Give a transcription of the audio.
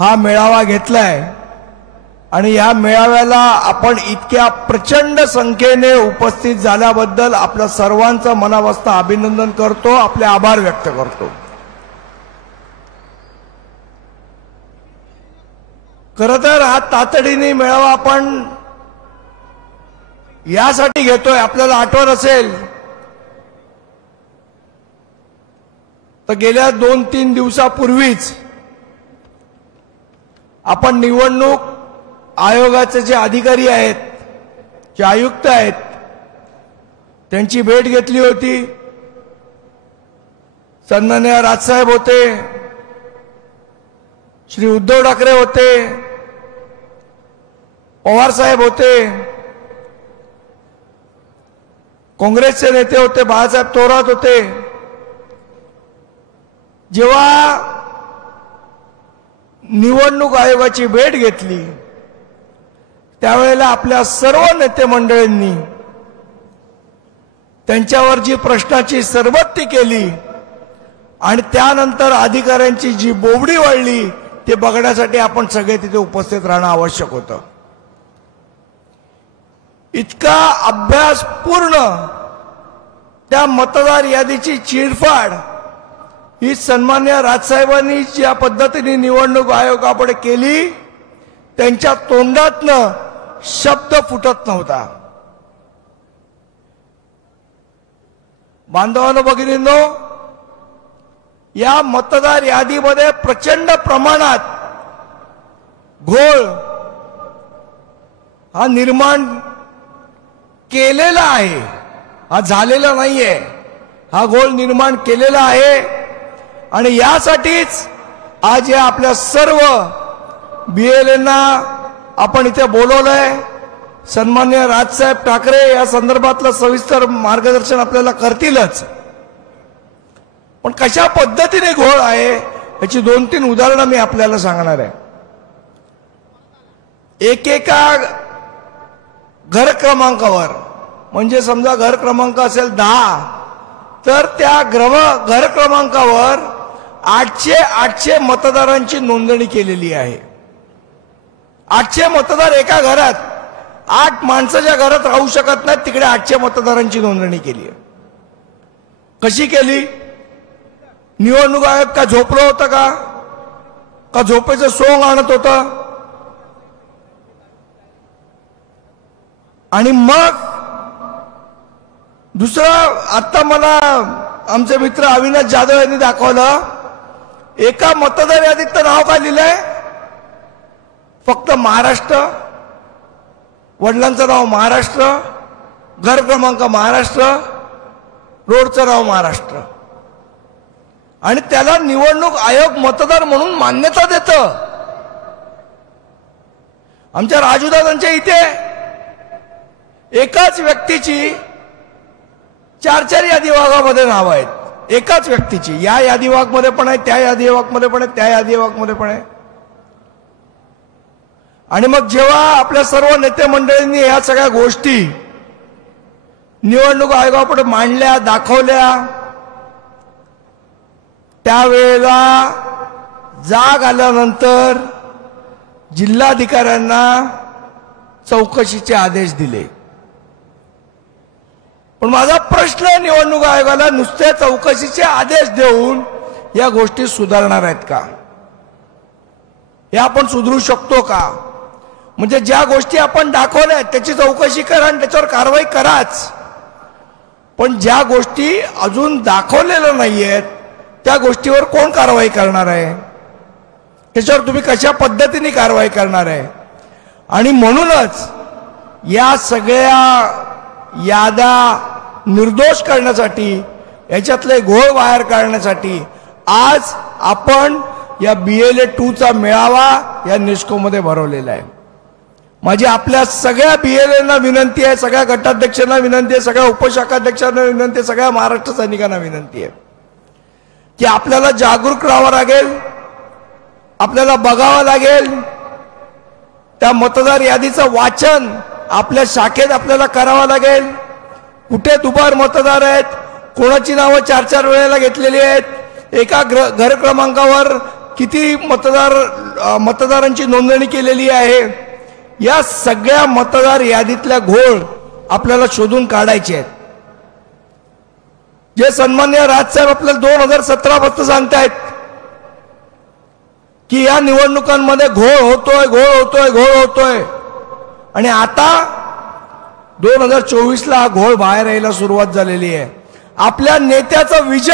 हा मेळावा घेतलाय आणि या मेळाव्याला आपण इतक्या प्रचंड संख्येने उपस्थित झाल्याबद्दल आपल्या सर्वांचं मनापासून अभिनंदन करतो, आपले आभार व्यक्त करतो। खरं तर हा तातडीने मेळावा आपण यासाठी घेतोय, आपल्याला आठवण असेल तर गेल्या 2-3 दिवसापूर्वीच आपण निवडणूक आयोगाचे जे अधिकारी आहेत, जे आयुक्त आहेत, त्यांची भेट घेतली होती। सन्माननीय राजसाहेब होते, श्री उद्धव ठाकरे होते, पवार साहेब होते, काँग्रेसचे नेते होते, बाळासाहेब थोरात होते। जेव्हा निवडणूक आयोगाची भेट घेतली त्यावेळेला आपल्या सर्व नेते मंडळींनी त्यांच्यावर जी प्रश्नाची सरबत्ती केली आणि त्यानंतर अधिकाऱ्यांची जी बोबडी वळली ते बघण्यासाठी आपण सगळे तिथे उपस्थित राहणं आवश्यक होतं। इतका अभ्यासपूर्ण त्या मतदार यादीची चिरफाड ही सन्मान्य राजसाहेबांनी ज्या पद्धतीने निवडणूक आयोगापुढे केली त्यांच्या तोंडातनं शब्द फुटत नव्हता। बांधवांनो, भगिनींनो, या मतदार यादीमध्ये प्रचंड प्रमाणात घोळ हा निर्माण केलेला आहे, हा झालेला नाहीये, हा घोळ निर्माण केलेला आहे। आणि यासाठीच आज या आपल्या सर्व बीएलएंना आपण इथे बोलवलंय। सन्माननीय राजसाहेब ठाकरे या संदर्भातलं सविस्तर मार्गदर्शन आपल्याला करतीलच, पण कशा पद्धतीने घोळ आहे याची 2-3 उदाहरणं मी आपल्याला सांगणार आहे। एकेका घर क्रमांकावर, म्हणजे समजा घर क्रमांक असेल 10 तर त्या घर क्रमांकावर 800 मतदारांची नोंदणी केलेली आहे। 800 मतदार एका घरात, 8 माणसाच्या घरात राहू शकत नाहीत, तिकडे 800 मतदारांची नोंदणी केली आहे। कशी केली? निवडणूक आयोग का झोपलं होतं का झोपेचं सोंग आणत होतं? आणि मग दुसरं, आता मला आमचे मित्र अविनाश जाधव यांनी दाखवलं, एका मतदार यादीत नाव काय लिहिलंय? फक्त महाराष्ट्र, वडिलांचं नाव महाराष्ट्र, घर क्रमांक महाराष्ट्र, रोडचं नाव महाराष्ट्र, आणि त्याला निवडणूक आयोग मतदार म्हणून मान्यता देतं। आमच्या राजूदादांच्या इथे एकाच व्यक्तीची 4 यादी विभागामध्ये नाव आहेत, एकाच व्यक्तीची, या यादी विभागामध्ये पण आहे, त्या यादी विभागामध्ये पण आहे, त्या यादी विभागामध्ये पण आहे। आणि मग जेव्हा आपल्या सर्व नेते मंडळींनी या सगळ्या गोष्टी निवडणूक आयोगापुढे मांडल्या, दाखवल्या, त्यावेळेला जाग आल्यानंतर जिल्हाधिकाऱ्यांना चौकशीचे आदेश दिले। पण माझा प्रश्न आहे, निवडणूक आयोगाला नुसते चौकशीचे आदेश देऊन या गोष्टी सुधारणार आहेत का? हे आपण सुधारू शकतो का? म्हणजे ज्या गोष्टी आपण दाखवल्या त्याची चौकशी करा आणि त्याच्यावर कारवाई कराच, पण ज्या गोष्टी अजून दाखवलेल्या नाहीयेत त्या गोष्टीवर कोण कारवाई करणार आहे? त्याच्यावर तुम्ही कशा पद्धतीने कारवाई करणार आहे? आणि म्हणूनच या सगळ्या याद्या निर्दोष करण्यासाठी, याच्यातले घोळ बाहेर काढण्यासाठी आज आपण या BLA 2 चा मेळावा या निस्कोमध्ये भरवलेला आहे। माझी आपल्या सगळ्या BLAंना विनंती आहे, सगळ्या गटाध्यक्षांना विनंती आहे, सगळ्या उपशाखाध्यक्षांना विनंती आहे, सगळ्या महाराष्ट्र सैनिकांना विनंती आहे की आपल्याला जागरूक राहावं लागेल, आपल्याला बघावं लागेल, त्या मतदार यादीचं वाचन आपल्या शाखेत आपल्याला करावं लागेल। कुठे दुबार मतदार आहेत, कोणाची नावं 4-4 वेळेला घेतलेली आहेत, एका घर क्रमांकावर किती मतदारांची नोंदणी केलेली आहे, या सगळ्या मतदार यादीतल्या घोळ आपल्याला शोधून काढायचे आहेत. जे सन्माननीय राजसाहेब आपल्याला 2017 पासून सांगतायत की या निवडणुकांमध्ये घोळ होतोय, आणि आता 2024ला हा घोळ बाहेर यायला सुरुवात झालेली आहे. आपल्या नेत्याचं विजन